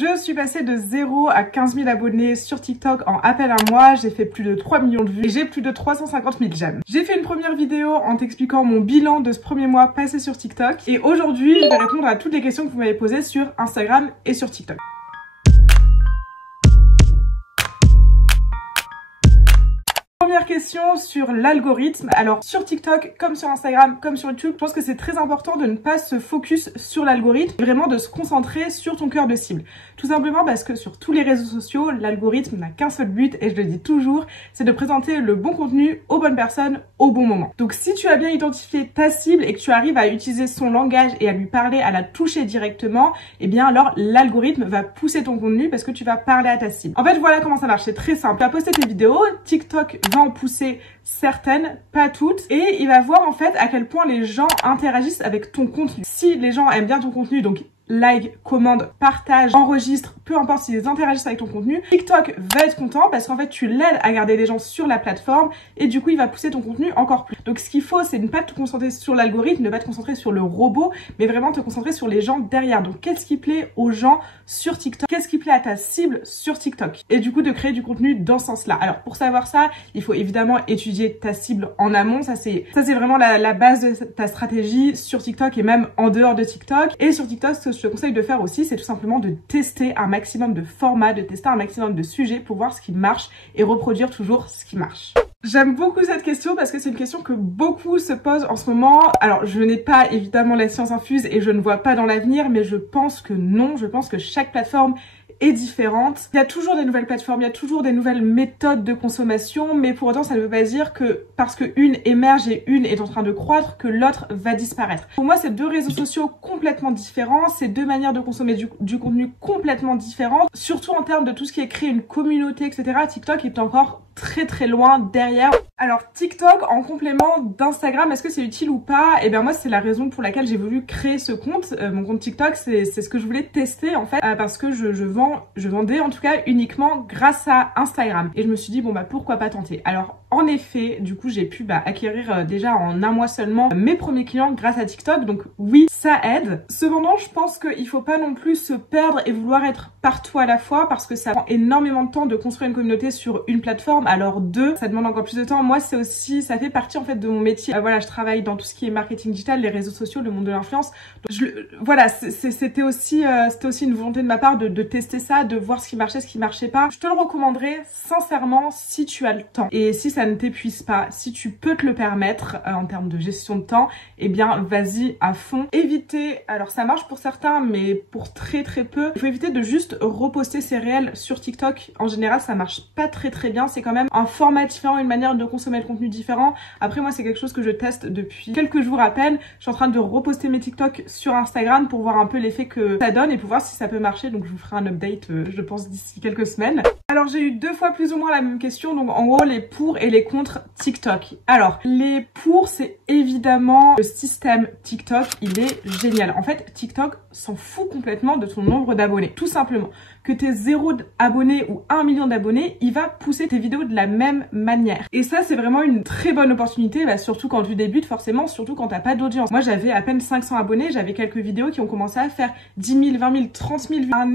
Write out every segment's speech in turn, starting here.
Je suis passée de 0 à 15 000 abonnés sur TikTok en à peine un mois. J'ai fait plus de 3 millions de vues et j'ai plus de 350 000 j'aime. J'ai fait une première vidéo en t'expliquant mon bilan de ce premier mois passé sur TikTok. Et aujourd'hui, je vais répondre à toutes les questions que vous m'avez posées sur Instagram et sur TikTok. Première question sur l'algorithme. Alors sur TikTok, comme sur Instagram, comme sur YouTube, je pense que c'est très important de ne pas se focus sur l'algorithme, vraiment de se concentrer sur ton cœur de cible. Tout simplement parce que sur tous les réseaux sociaux, l'algorithme n'a qu'un seul but, et je le dis toujours, c'est de présenter le bon contenu aux bonnes personnes au bon moment. Donc si tu as bien identifié ta cible et que tu arrives à utiliser son langage et à lui parler, à la toucher directement, eh bien alors l'algorithme va pousser ton contenu parce que tu vas parler à ta cible. En fait, voilà comment ça marche, c'est très simple. Tu vas poster tes vidéos, TikTok va en pousser certaines, pas toutes, et il va voir en fait à quel point les gens interagissent avec ton contenu. Si les gens aiment bien ton contenu, donc like, commande, partage, enregistre, peu importe s'ils interagissent avec ton contenu, TikTok va être content parce qu'en fait tu l'aides à garder les gens sur la plateforme et du coup il va pousser ton contenu encore plus. Donc ce qu'il faut, c'est ne pas te concentrer sur l'algorithme, ne pas te concentrer sur le robot, mais vraiment te concentrer sur les gens derrière. Donc qu'est-ce qui plaît aux gens sur TikTok, qu'est-ce qui plaît à ta cible sur TikTok, et du coup de créer du contenu dans ce sens-là. Alors pour savoir ça, il faut évidemment étudier ta cible en amont, ça c'est vraiment la base de ta stratégie sur TikTok et même en dehors de TikTok. Et sur TikTok, ce que je te conseille de faire aussi, c'est tout simplement de tester un maximum de formats, de tester un maximum de sujets pour voir ce qui marche et reproduire toujours ce qui marche. J'aime beaucoup cette question parce que c'est une question que beaucoup se posent en ce moment. Alors je n'ai pas évidemment la science infuse et je ne vois pas dans l'avenir, mais je pense que non, je pense que chaque plateforme est différente. Il y a toujours des nouvelles plateformes, il y a toujours des nouvelles méthodes de consommation, mais pour autant ça ne veut pas dire que parce que une émerge et une est en train de croître, que l'autre va disparaître. Pour moi, c'est deux réseaux sociaux complètement différents, c'est deux manières de consommer du contenu complètement différentes, surtout en termes de tout ce qui est créer une communauté, etc. TikTok est encore très loin derrière. Alors TikTok en complément d'Instagram, est-ce que c'est utile ou pas? Eh bien moi c'est la raison pour laquelle j'ai voulu créer ce compte, mon compte TikTok, c'est ce que je voulais tester en fait, parce que je vendais en tout cas uniquement grâce à Instagram. Et je me suis dit bon bah pourquoi pas tenter. Alors en effet, du coup j'ai pu acquérir déjà en un mois seulement mes premiers clients grâce à TikTok, donc oui ça aide. Cependant je pense qu'il faut pas non plus se perdre et vouloir être partout à la fois, parce que ça prend énormément de temps de construire une communauté sur une plateforme. Alors deux, ça demande encore plus de temps. Moi c'est aussi, ça fait partie en fait de mon métier. Voilà, je travaille dans tout ce qui est marketing digital, les réseaux sociaux, le monde de l'influence. Voilà, c'était aussi une volonté de ma part de tester ça, de voir ce qui marchait, ce qui marchait pas. Je te le recommanderais sincèrement si tu as le temps et si ça ne t'épuise pas, si tu peux te le permettre en termes de gestion de temps, eh bien vas-y à fond. Éviter, alors ça marche pour certains mais pour très peu, il faut éviter de juste reposter ses réels sur TikTok. En général ça marche pas très bien, c'est quand même un format différent, une manière de consommer le contenu différent. Après moi c'est quelque chose que je teste depuis quelques jours à peine. Je suis en train de reposter mes TikTok sur Instagram pour voir un peu l'effet que ça donne et pour voir si ça peut marcher. Donc je vous ferai un update je pense d'ici quelques semaines. Alors j'ai eu deux fois plus ou moins la même question, donc en gros les pour et les contre TikTok. Alors les pour, c'est évidemment le système TikTok, il est génial. En fait TikTok s'en fout complètement de ton nombre d'abonnés, tout simplement. Que t'aies 0 abonnés ou 1 million d'abonnés, il va pousser tes vidéos de la même manière. Et ça c'est vraiment une très bonne opportunité, surtout quand tu débutes forcément, surtout quand t'as pas d'audience. Moi j'avais à peine 500 abonnés, j'avais quelques vidéos qui ont commencé à faire 10 000, 20 000, 30 000 vues. Un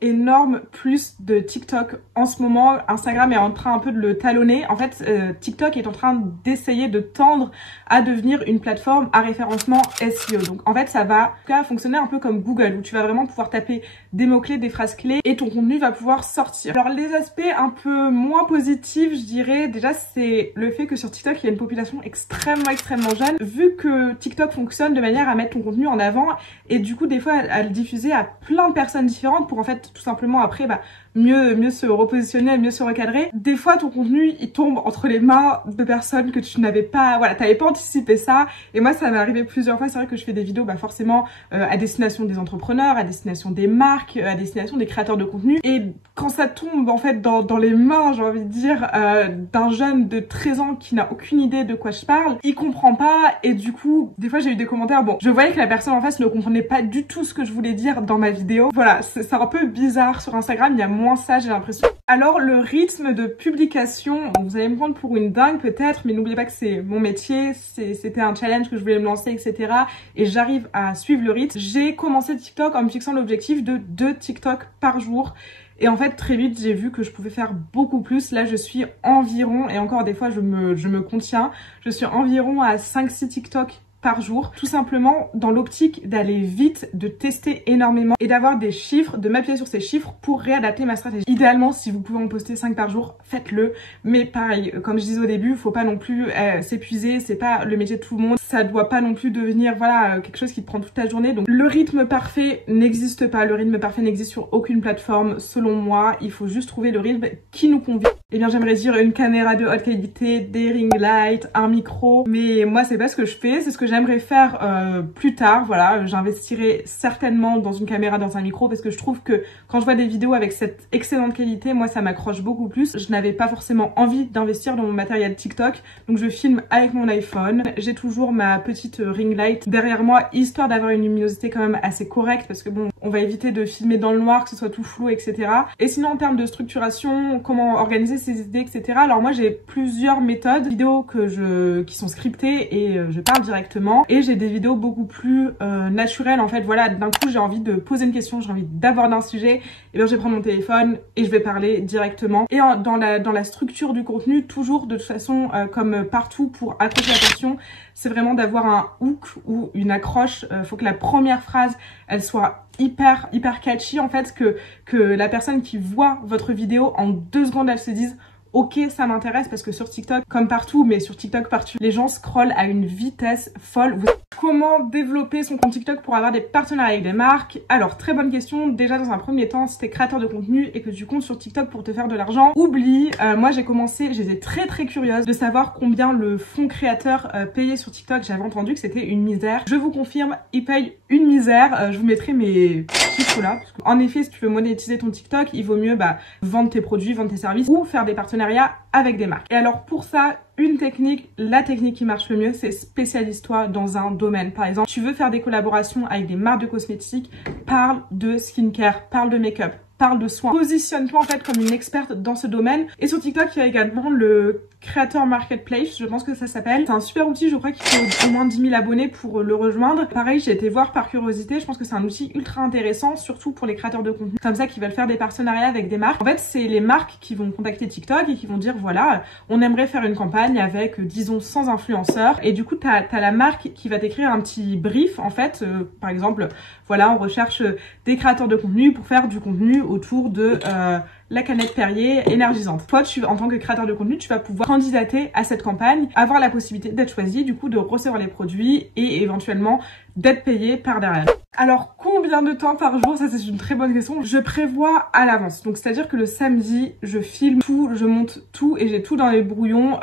énorme plus de TikTok en ce moment. Instagram est en train un peu de le talonner. En fait TikTok est en train d'essayer de tendre à devenir une plateforme à référencement SEO. Donc en fait ça va en tout cas fonctionner un peu comme Google, où tu vas vraiment pouvoir taper des mots-clés, des phrases clés et ton contenu va pouvoir sortir. Alors les aspects un peu moins positifs, je dirais déjà, c'est le fait que sur TikTok il y a une population extrêmement jeune, vu que TikTok fonctionne de manière à mettre ton contenu en avant et du coup des fois à le diffuser à plein de personnes différentes pour en fait tout simplement après mieux se repositionner, mieux se recadrer. Des fois ton contenu il tombe entre les mains de personnes que tu n'avais pas, voilà, t'avais pas anticipé ça. Et moi ça m'est arrivé plusieurs fois. C'est vrai que je fais des vidéos forcément à destination des entrepreneurs, à destination des marques, à destination des créateurs de contenu, et quand ça tombe en fait dans les mains, j'ai envie de dire, d'un jeune de 13 ans qui n'a aucune idée de quoi je parle, il comprend pas, et du coup des fois j'ai eu des commentaires, bon je voyais que la personne en face ne comprenait pas du tout ce que je voulais dire dans ma vidéo. Voilà, c'est un peu bizarre. Sur Instagram il y a moins ça, j'ai l'impression. l'impression. Alors le rythme de publication, vous allez me prendre pour une dingue peut-être, mais n'oubliez pas que c'est mon métier, c'était un challenge que je voulais me lancer, etc. Et j'arrive à suivre le rythme. J'ai commencé TikTok en me fixant l'objectif de 2 TikTok par jour. Et en fait, très vite, j'ai vu que je pouvais faire beaucoup plus. Là, je suis environ, et encore des fois, je me contiens, je suis environ à 5-6 TikTok par jour, tout simplement dans l'optique d'aller vite, de tester énormément et d'avoir des chiffres, de m'appuyer sur ces chiffres pour réadapter ma stratégie. Idéalement, si vous pouvez en poster 5 par jour, faites-le, mais pareil, comme je disais au début, faut pas non plus s'épuiser, c'est pas le métier de tout le monde, ça doit pas non plus devenir voilà quelque chose qui te prend toute ta journée. Donc le rythme parfait n'existe pas, le rythme parfait n'existe sur aucune plateforme selon moi, il faut juste trouver le rythme qui nous convient. Eh bien j'aimerais dire une caméra de haute qualité, des ring lights, un micro, mais moi c'est pas ce que je fais, c'est ce que j'aimerais faire plus tard. Voilà, j'investirai certainement dans une caméra, dans un micro, parce que je trouve que quand je vois des vidéos avec cette excellente qualité, moi ça m'accroche beaucoup plus. Je n'avais pas forcément envie d'investir dans mon matériel TikTok, donc je filme avec mon iPhone. J'ai toujours ma petite ring light derrière moi, histoire d'avoir une luminosité quand même assez correcte, parce que bon, on va éviter de filmer dans le noir, que ce soit tout flou, etc. Et sinon en termes de structuration, comment organiser ses idées, etc. Alors moi j'ai plusieurs méthodes, vidéos qui sont scriptées et je parle directement, et j'ai des vidéos beaucoup plus naturelles en fait. Voilà, d'un coup j'ai envie de poser une question, j'ai envie d'aborder un sujet, et bien je vais prendre mon téléphone et je vais parler directement. Et dans la structure du contenu, toujours de toute façon comme partout pour accrocher l'attention, c'est vraiment d'avoir un hook ou une accroche. Faut que la première phrase elle soit hyper catchy en fait, que la personne qui voit votre vidéo en 2 secondes elle se dise ok, ça m'intéresse, parce que sur TikTok, comme partout, mais sur TikTok partout, les gens scrollent à une vitesse folle. Comment développer son compte TikTok pour avoir des partenariats avec des marques? Alors, très bonne question. Déjà, dans un premier temps, si t'es créateur de contenu et que tu comptes sur TikTok pour te faire de l'argent, oublie. Moi, j'étais très curieuse de savoir combien le fonds créateur payait sur TikTok. J'avais entendu que c'était une misère. Je vous confirme, il paye une misère. Je vous mettrai mes chiffres là. Parce que, en effet, si tu veux monétiser ton TikTok, il vaut mieux vendre tes produits, vendre tes services ou faire des partenariats avec des marques. Et alors pour ça, une technique, la technique qui marche le mieux, c'est spécialise-toi dans un domaine. Par exemple, tu veux faire des collaborations avec des marques de cosmétiques, parle de skincare, parle de make-up, parle de soins. Positionne-toi en fait comme une experte dans ce domaine. Et sur TikTok, il y a également le Creator Marketplace, je pense que ça s'appelle. C'est un super outil, je crois qu'il faut au moins 10 000 abonnés pour le rejoindre. Pareil, j'ai été voir par curiosité, je pense que c'est un outil ultra intéressant, surtout pour les créateurs de contenu, comme ça, qui veulent faire des partenariats avec des marques. En fait, c'est les marques qui vont contacter TikTok et qui vont dire, voilà, on aimerait faire une campagne avec, disons, 100 influenceurs. Et du coup, t'as la marque qui va t'écrire un petit brief, en fait. Par exemple, voilà, on recherche des créateurs de contenu pour faire du contenu autour de la canette Perrier énergisante. Toi, en tant que créateur de contenu, tu vas pouvoir candidater à cette campagne, avoir la possibilité d'être choisi, du coup de recevoir les produits et éventuellement d'être payé par derrière. Alors, combien de temps par jour? Ça, c'est une très bonne question. Je prévois à l'avance. Donc, c'est-à-dire que le samedi, je filme tout, je monte tout et j'ai tout dans les brouillons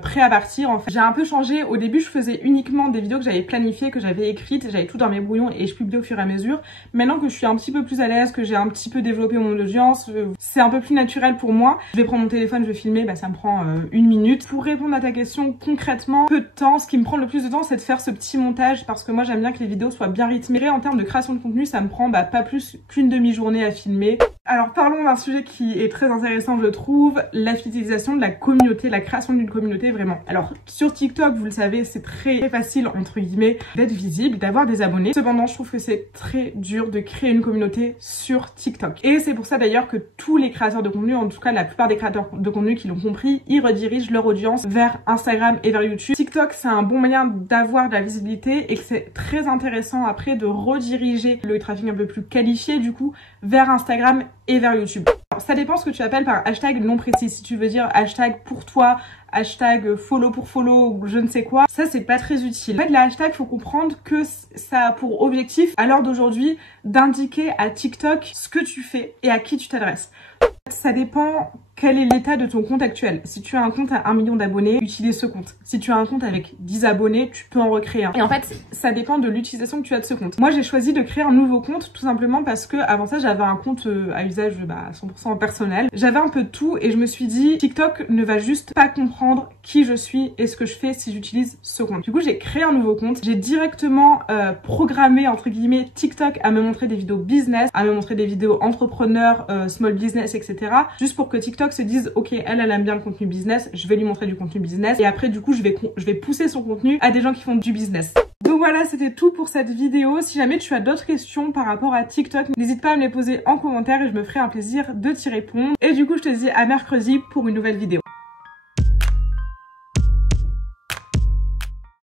prêts à partir. En fait, j'ai un peu changé. Au début, je faisais uniquement des vidéos que j'avais planifiées, que j'avais écrites, j'avais tout dans mes brouillons et je publiais au fur et à mesure. Maintenant que je suis un petit peu plus à l'aise, que j'ai un petit peu développé mon audience, c'est un peu plus naturel pour moi. Je vais prendre mon téléphone, je vais filmer, ça me prend 1 minute. Pour répondre à ta question concrètement, peu de temps. Ce qui me prend le plus de temps, c'est de faire ce petit montage parce que moi, j'aime bien que les vidéos soient bien rythmées. En termes de création de contenu, ça me prend pas plus qu'une demi-journée à filmer. Alors parlons d'un sujet qui est très intéressant, je trouve, la fidélisation de la communauté, la création d'une communauté vraiment. Alors sur TikTok, vous le savez, c'est très facile entre guillemets d'être visible, d'avoir des abonnés. Cependant, je trouve que c'est très dur de créer une communauté sur TikTok. Et c'est pour ça d'ailleurs que tous les créateurs de contenu, en tout cas la plupart des créateurs de contenu qui l'ont compris, ils redirigent leur audience vers Instagram et vers YouTube. TikTok, c'est un bon moyen d'avoir de la visibilité et que c'est très intéressant après de rediriger le trafic un peu plus qualifié du coup vers Instagram et vers YouTube. Alors, ça dépend ce que tu appelles par hashtag non précis. Si tu veux dire hashtag pour toi, hashtag follow pour follow ou je ne sais quoi, ça c'est pas très utile. En fait, la hashtag, faut comprendre que ça a pour objectif à l'heure d'aujourd'hui d'indiquer à TikTok ce que tu fais et à qui tu t'adresses. Ça dépend quel est l'état de ton compte actuel. Si tu as un compte à 1 million d'abonnés, utilise ce compte. Si tu as un compte avec 10 abonnés, tu peux en recréer un. Et en fait, ça dépend de l'utilisation que tu as de ce compte. Moi, j'ai choisi de créer un nouveau compte tout simplement parce que avant ça, j'avais un compte à usage 100% personnel. J'avais un peu de tout et je me suis dit, TikTok ne va juste pas comprendre qui je suis et ce que je fais si j'utilise ce compte. Du coup, j'ai créé un nouveau compte. J'ai directement programmé, entre guillemets, TikTok à me montrer des vidéos business, à me montrer des vidéos entrepreneurs, small business, etc. Juste pour que TikTok se dise, ok, elle aime bien le contenu business, je vais lui montrer du contenu business. Et après, du coup, je vais pousser son contenu à des gens qui font du business. Donc voilà, c'était tout pour cette vidéo. Si jamais tu as d'autres questions par rapport à TikTok, n'hésite pas à me les poser en commentaire et je me ferai un plaisir de t'y répondre. Et du coup, je te dis à mercredi pour une nouvelle vidéo.